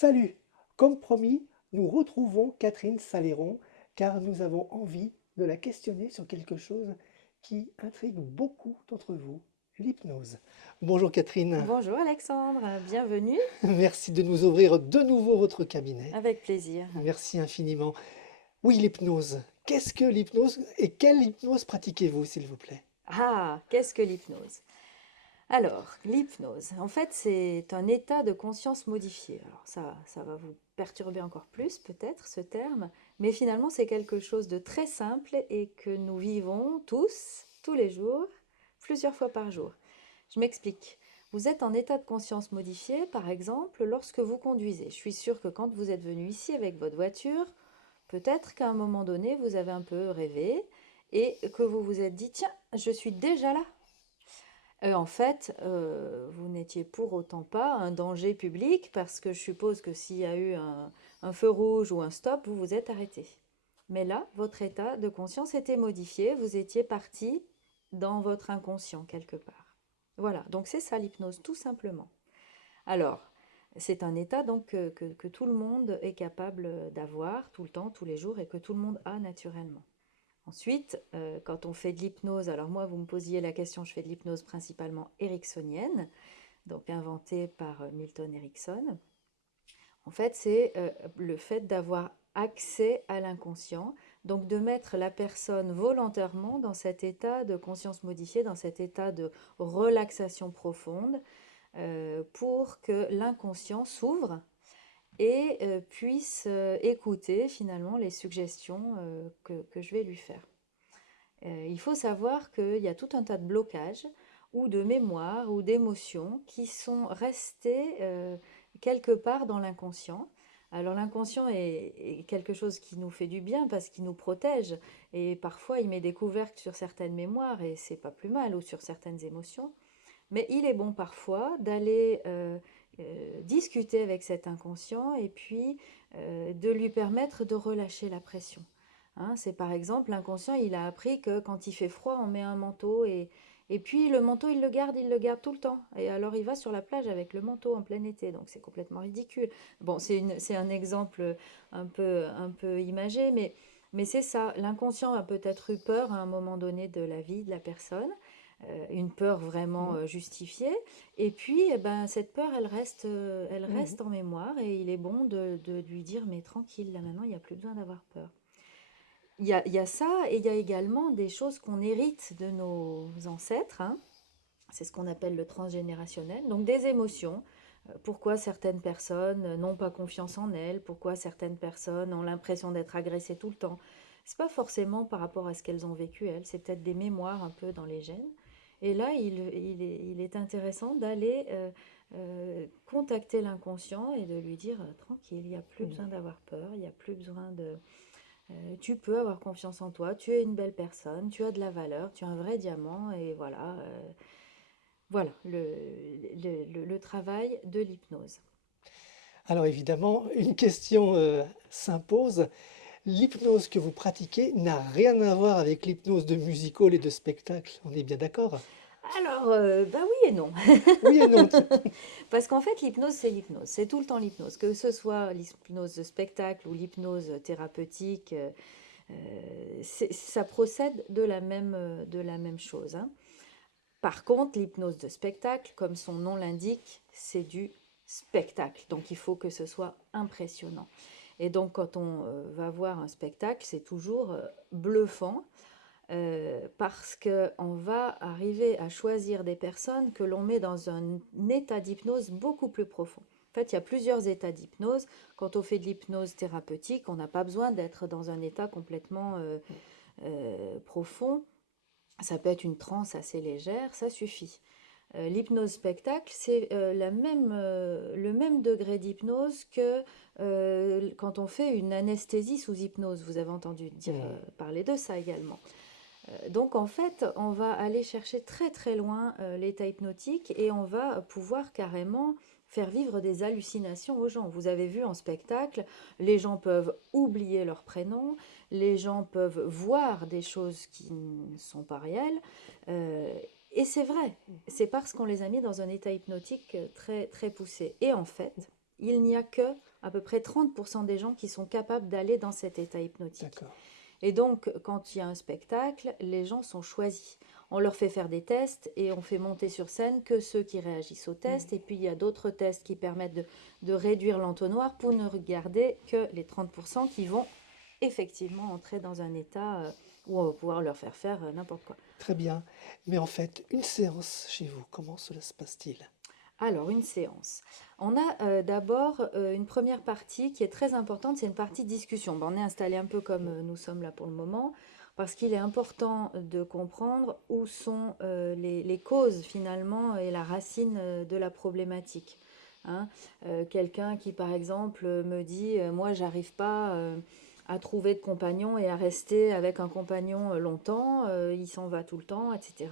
Salut! Comme promis, nous retrouvons Catherine Saléron car nous avons envie de la questionner sur quelque chose qui intrigue beaucoup d'entre vous, l'hypnose. Bonjour Catherine, Bonjour Alexandre, bienvenue, merci de nous ouvrir de nouveau votre cabinet. avec plaisir. Merci infiniment. Oui, l'hypnose. Qu'est-ce que l'hypnose et quelle hypnose pratiquez-vous, s'il vous plaît? Ah, qu'est-ce que l'hypnose? Alors, l'hypnose, en fait, c'est un état de conscience modifié. Alors ça va vous perturber encore plus, peut-être, ce terme, mais finalement, c'est quelque chose de très simple et que nous vivons tous, tous les jours, plusieurs fois par jour. Je m'explique. Vous êtes en état de conscience modifié, par exemple, lorsque vous conduisez. Je suis sûre que quand vous êtes venu ici avec votre voiture, peut-être qu'à un moment donné, vous avez un peu rêvé et que vous vous êtes dit, tiens, je suis déjà là. En fait, vous n'étiez pour autant pas un danger public parce que je suppose que s'il y a eu un feu rouge ou un stop, vous vous êtes arrêté. Mais là, votre état de conscience était modifié, vous étiez parti dans votre inconscient quelque part. Voilà, donc c'est ça l'hypnose, tout simplement. Alors, c'est un état donc que tout le monde est capable d'avoir tout le temps, tous les jours, et que tout le monde a naturellement. Ensuite, quand on fait de l'hypnose, alors moi, vous me posiez la question, je fais de l'hypnose principalement ericksonienne, donc inventée par Milton Erickson. En fait, c'est le fait d'avoir accès à l'inconscient, donc de mettre la personne volontairement dans cet état de conscience modifiée, dans cet état de relaxation profonde, pour que l'inconscient s'ouvre et puisse écouter finalement les suggestions que je vais lui faire. Il faut savoir qu'il y a tout un tas de blocages ou de mémoires ou d'émotions qui sont restées quelque part dans l'inconscient. Alors l'inconscient est quelque chose qui nous fait du bien parce qu'il nous protège et parfois il met des couvercles sur certaines mémoires et c'est pas plus mal ou sur certaines émotions. Mais il est bon parfois d'aller discuter avec cet inconscient et puis de lui permettre de relâcher la pression. Hein, c'est par exemple l'inconscient, il a appris que quand il fait froid, on met un manteau et puis le manteau, il le garde tout le temps. Et alors il va sur la plage avec le manteau en plein été, donc c'est complètement ridicule. Bon, c'est un exemple un peu imagé, mais c'est ça. L'inconscient a peut-être eu peur à un moment donné de la vie de la personne, une peur vraiment Mhm, justifiée. Et puis, eh ben, cette peur, elle mhm. reste en mémoire et il est bon de lui dire, mais tranquille, là maintenant, il n'y a plus besoin d'avoir peur. Il y a ça et il y a également des choses qu'on hérite de nos ancêtres, hein. C'est ce qu'on appelle le transgénérationnel, donc des émotions. Pourquoi certaines personnes n'ont pas confiance en elles, pourquoi certaines personnes ont l'impression d'être agressées tout le temps. C'est pas forcément par rapport à ce qu'elles ont vécu elles, c'est peut-être des mémoires un peu dans les gènes. Et là, il est intéressant d'aller contacter l'inconscient et de lui dire tranquille, il n'y a plus besoin Mhm. d'avoir peur, il n'y a plus besoin de, tu peux avoir confiance en toi, tu es une belle personne, tu as de la valeur, tu es un vrai diamant et voilà, voilà le travail de l'hypnose. Alors évidemment, une question s'impose. L'hypnose que vous pratiquez n'a rien à voir avec l'hypnose de music-hall et de spectacle, on est bien d'accord? Alors, bah oui et non. Oui et non. Parce qu'en fait, l'hypnose, c'est l'hypnose. C'est tout le temps l'hypnose. Que ce soit l'hypnose de spectacle ou l'hypnose thérapeutique, ça procède de la même chose, hein. Par contre, l'hypnose de spectacle, comme son nom l'indique, c'est du spectacle. Donc il faut que ce soit impressionnant. Et donc quand on va voir un spectacle, c'est toujours bluffant parce qu'on va arriver à choisir des personnes que l'on met dans un état d'hypnose beaucoup plus profond. En fait, il y a plusieurs états d'hypnose. Quand on fait de l'hypnose thérapeutique, on n'a pas besoin d'être dans un état complètement profond. Ça peut être une transe assez légère, ça suffit. L'hypnose spectacle, c'est le même degré d'hypnose que quand on fait une anesthésie sous hypnose. Vous avez entendu dire Mhm. parler de ça également. Donc en fait, on va aller chercher très très loin l'état hypnotique et on va pouvoir carrément faire vivre des hallucinations aux gens. Vous avez vu en spectacle, les gens peuvent oublier leur prénom, les gens peuvent voir des choses qui ne sont pas réelles. euh, et c'est vrai, c'est parce qu'on les a mis dans un état hypnotique très très poussé. Et en fait, il n'y a que à peu près 30% des gens qui sont capables d'aller dans cet état hypnotique. D'accord. Et donc, quand il y a un spectacle, les gens sont choisis. On leur fait faire des tests et on fait monter sur scène que ceux qui réagissent aux tests. Et puis, il y a d'autres tests qui permettent de réduire l'entonnoir pour ne regarder que les 30% qui vont effectivement entrer dans un état où on va pouvoir leur faire faire n'importe quoi. Très bien. Mais en fait, une séance chez vous, comment cela se passe-t-il? Alors, une séance. On a d'abord une première partie qui est très importante, c'est une partie discussion. Ben, on est installé un peu comme nous sommes là pour le moment, parce qu'il est important de comprendre où sont les causes finalement et la racine de la problématique. Hein. Quelqu'un qui, par exemple, me dit, moi, j'arrive pas à trouver de compagnon et à rester avec un compagnon longtemps, il s'en va tout le temps, etc.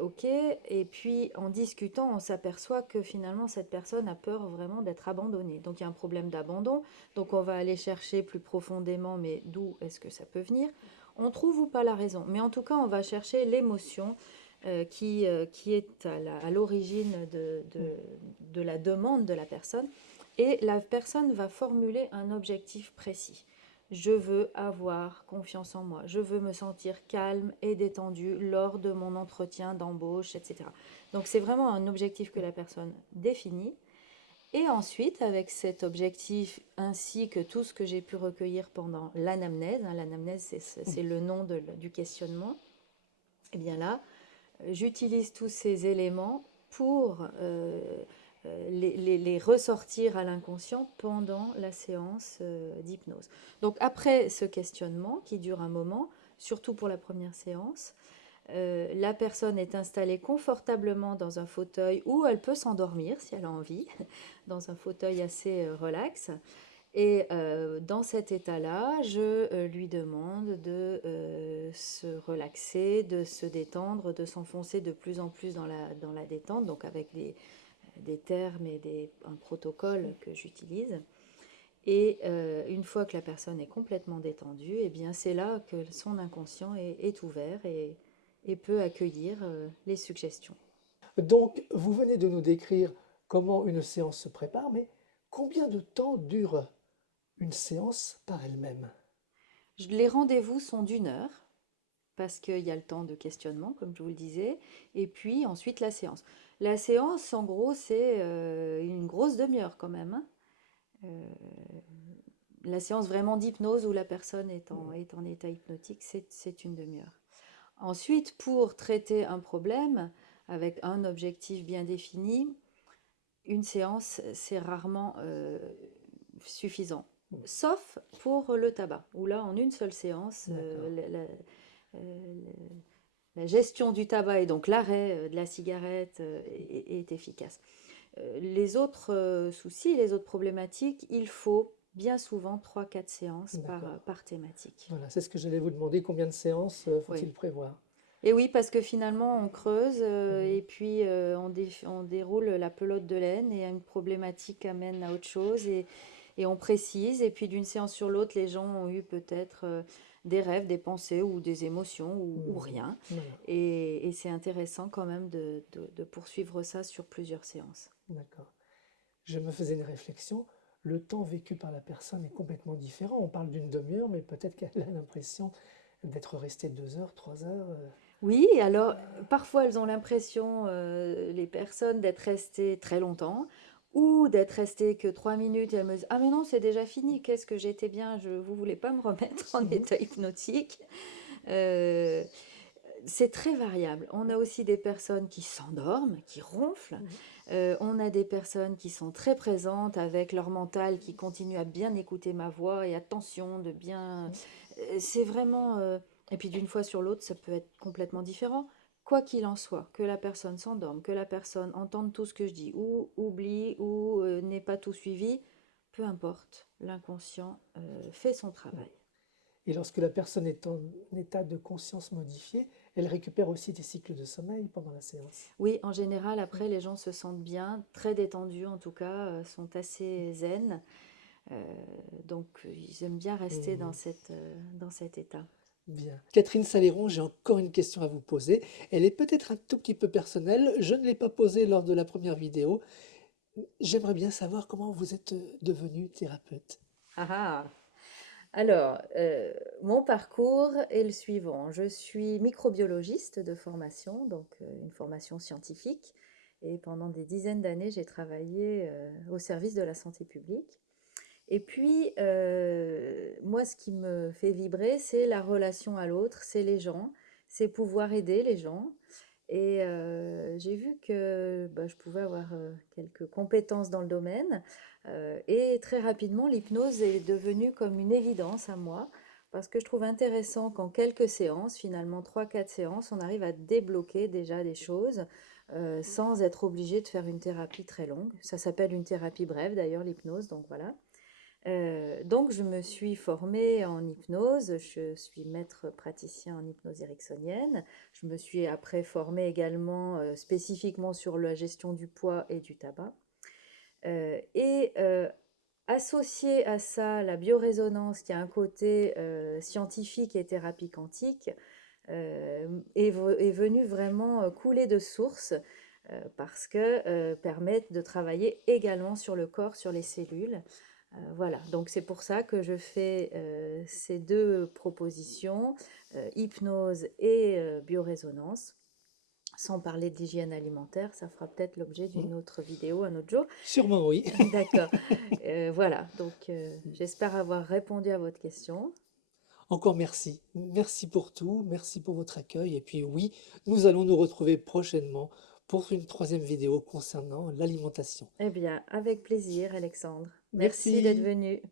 Ok, et puis en discutant, on s'aperçoit que finalement cette personne a peur vraiment d'être abandonnée. Donc il y a un problème d'abandon, donc on va aller chercher plus profondément, mais d'où est-ce que ça peut venir? On trouve ou pas la raison, mais en tout cas on va chercher l'émotion qui est à l'origine de la demande de la personne, et la personne va formuler un objectif précis. Je veux avoir confiance en moi. Je veux me sentir calme et détendu lors de mon entretien d'embauche, etc. Donc c'est vraiment un objectif que la personne définit. Et ensuite, avec cet objectif ainsi que tout ce que j'ai pu recueillir pendant l'anamnèse, hein, l'anamnèse c'est le nom du questionnement, et bien là, j'utilise tous ces éléments pour les ressortir à l'inconscient pendant la séance d'hypnose. Donc après ce questionnement qui dure un moment, surtout pour la première séance, la personne est installée confortablement dans un fauteuil où elle peut s'endormir si elle a envie, dans un fauteuil assez relax. Et dans cet état-là, je lui demande de se relaxer, de se détendre, de s'enfoncer de plus en plus dans la détente, donc avec des termes et un protocole que j'utilise. Et une fois que la personne est complètement détendue, eh bien c'est là que son inconscient est ouvert et peut accueillir les suggestions. Donc, vous venez de nous décrire comment une séance se prépare, mais combien de temps dure une séance par elle-même? Les rendez-vous sont d'1 heure, parce qu'il y a le temps de questionnement, comme je vous le disais, et puis ensuite la séance. La séance, en gros, c'est une grosse demi-heure quand même. Hein. Euh, la séance vraiment d'hypnose où la personne est en état hypnotique, c'est une demi-heure. Ensuite, pour traiter un problème avec un objectif bien défini, une séance, c'est rarement suffisant. Sauf pour le tabac, où là, en une seule séance, euh, la gestion du tabac et donc l'arrêt de la cigarette est efficace. Les autres soucis, les autres problématiques, il faut bien souvent 3-4 séances par thématique. Voilà, c'est ce que j'allais vous demander, combien de séances faut-il Oui. prévoir? Et oui, parce que finalement, on creuse et puis on déroule la pelote de laine et une problématique amène à autre chose et on précise. Et puis d'une séance sur l'autre, les gens ont eu peut-être des rêves, des pensées ou des émotions ou rien. Voilà, Et c'est intéressant quand même de poursuivre ça sur plusieurs séances. d'accord. Je me faisais une réflexion. Le temps vécu par la personne est complètement différent. On parle d'une demi-heure, mais peut-être qu'elle a l'impression d'être restée 2 heures, 3 heures. Oui, alors parfois elles ont l'impression, les personnes, d'être restées très longtemps ou d'être restées que 3 minutes et elles me disent: «Ah mais non, c'est déjà fini, qu'est-ce que j'étais bien, vous voulez pas me remettre en état hypnotique?» Euh, c'est très variable. On a aussi des personnes qui s'endorment, qui ronflent. On a des personnes qui sont très présentes avec leur mental, qui continuent à bien écouter ma voix et attention de bien. C'est vraiment. Et puis d'une fois sur l'autre, ça peut être complètement différent. Quoi qu'il en soit, que la personne s'endorme, que la personne entende tout ce que je dis, ou oublie, ou n'ait pas tout suivi, peu importe, l'inconscient fait son travail. Et lorsque la personne est en état de conscience modifié, elle récupère aussi des cycles de sommeil pendant la séance. Oui, en général, après, les gens se sentent bien, très détendus en tout cas, sont assez zen. euh, donc, ils aiment bien rester dans cet état. Bien. Catherine Saléron, j'ai encore une question à vous poser. Elle est peut-être un tout petit peu personnelle. Je ne l'ai pas posée lors de la première vidéo. J'aimerais bien savoir comment vous êtes devenu thérapeute. Ah ah. Alors, mon parcours est le suivant. Je suis microbiologiste de formation, donc une formation scientifique. Et pendant des dizaines d'années, j'ai travaillé au service de la santé publique. Et puis, moi, ce qui me fait vibrer, c'est la relation à l'autre, c'est les gens, c'est pouvoir aider les gens. Et j'ai vu que bah, je pouvais avoir quelques compétences dans le domaine. Et très rapidement, l'hypnose est devenue comme une évidence à moi, parce que je trouve intéressant qu'en quelques séances, finalement 3, 4 séances, on arrive à débloquer déjà des choses sans être obligé de faire une thérapie très longue. Ça s'appelle une thérapie brève d'ailleurs, l'hypnose, donc voilà. Donc je me suis formée en hypnose, je suis maître praticien en hypnose ericksonienne. Je me suis après formée également spécifiquement sur la gestion du poids et du tabac. Et associé à ça, la biorésonance qui a un côté scientifique et thérapie quantique est venu vraiment couler de source parce que permettent de travailler également sur le corps, sur les cellules. Voilà, donc c'est pour ça que je fais ces deux propositions, hypnose et biorésonance, sans parler d'hygiène alimentaire, ça fera peut-être l'objet Hmm. d'une autre vidéo un autre jour. Sûrement oui. D'accord. Voilà, donc j'espère avoir répondu à votre question. Encore merci. Merci pour tout, merci pour votre accueil. Et puis oui, nous allons nous retrouver prochainement pour une troisième vidéo concernant l'alimentation. Eh bien, avec plaisir, Alexandre. Merci d'être Merci. venu.